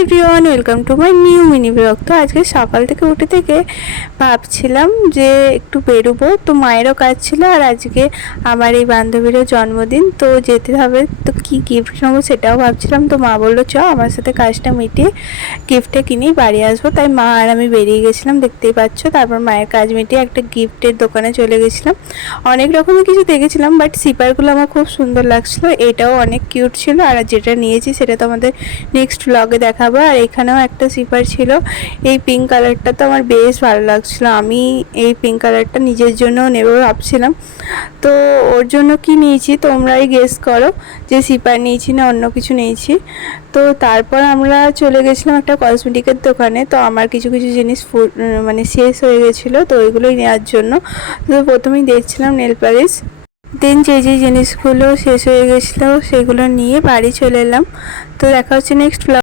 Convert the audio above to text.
Everyone, welcome to my new mini blog. তো আজকে সকাল থেকে উঠে থেকে ভাবছিলাম যে একটু বেরোবো, তো মায়েরও কাজ ছিল আর আজকে আমার এই বান্ধবীরও জন্মদিন, তো যেতে হবে। তো কি গিফট নেবো সেটাও ভাবছিলাম। তো মা বললো চ আমার সাথে কাজটা মিটিয়ে গিফটটা কিনেই বাড়ি আসবো। তাই মা আর আমি বেরিয়ে গেছিলাম, দেখতেই পাচ্ছ। তারপর মায়ের কাজ মিটিয়ে একটা গিফটের দোকানে চলে গেছিলাম। অনেক রকমের কিছু দেখেছিলাম, বাট সিপারগুলো আমার খুব সুন্দর লাগছিলো। এটাও অনেক কিউট ছিল, আর যেটা নিয়েছি সেটা তো আমাদের নেক্সট ব্লগে দেখাবো। আর এখানেও একটা সিপার ছিল, এই পিঙ্ক কালারটা তো আমার বেশ ভালো লাগছিলো। আমি এই পিঙ্ক কালারটা নিজের জন্য নেব ভাবছিলাম। তো ওর জন্য কি নিয়েছি তোমরাই গেস করো, যে সিপার নিয়েছি না অন্য কিছু নিয়েছি। তো তারপর আমরা চলে গেছিলাম একটা কসমেটিকের দোকানে। তো আমার কিছু কিছু জিনিস মানে শেষ হয়ে গেছিলো, তো ওইগুলোই নেওয়ার জন্য। তো প্রথমেই দেখছিলাম নেল পালিশ, দেন যে জিনিসগুলো শেষ হয়ে গেছিলো সেগুলো নিয়ে বাড়ি চলে এলাম। তো দেখা হচ্ছে নেক্সট ব্লগ।